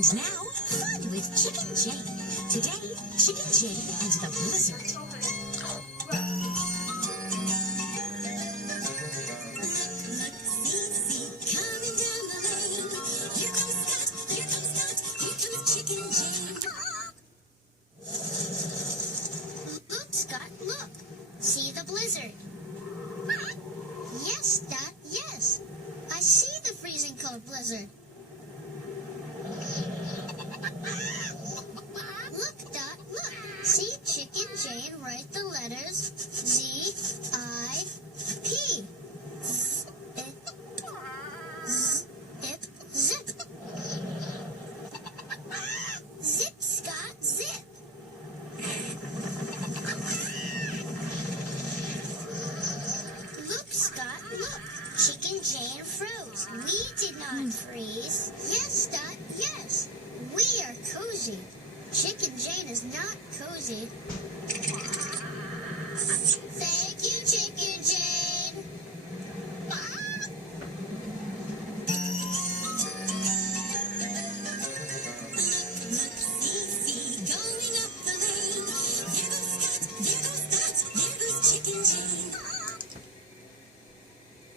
And now, fun with Chicken Jane. Today, Chicken Jane and the Blizzard. Look, see, coming down the lane. Here comes Scott, here comes Scott, here comes Chicken Jane. Look, Scott, look. See the blizzard. Yes, Dot, yes. I see the freezing cold blizzard. Look, Dot, look. See Chicken Jane write the letters Z-I-P. Zip, zip. Zip, Scott, zip. Look, Scott, look. Chicken Jane froze. We did not freeze. Yes, Dot, yes. We are cozy. Chicken Jane is not cozy.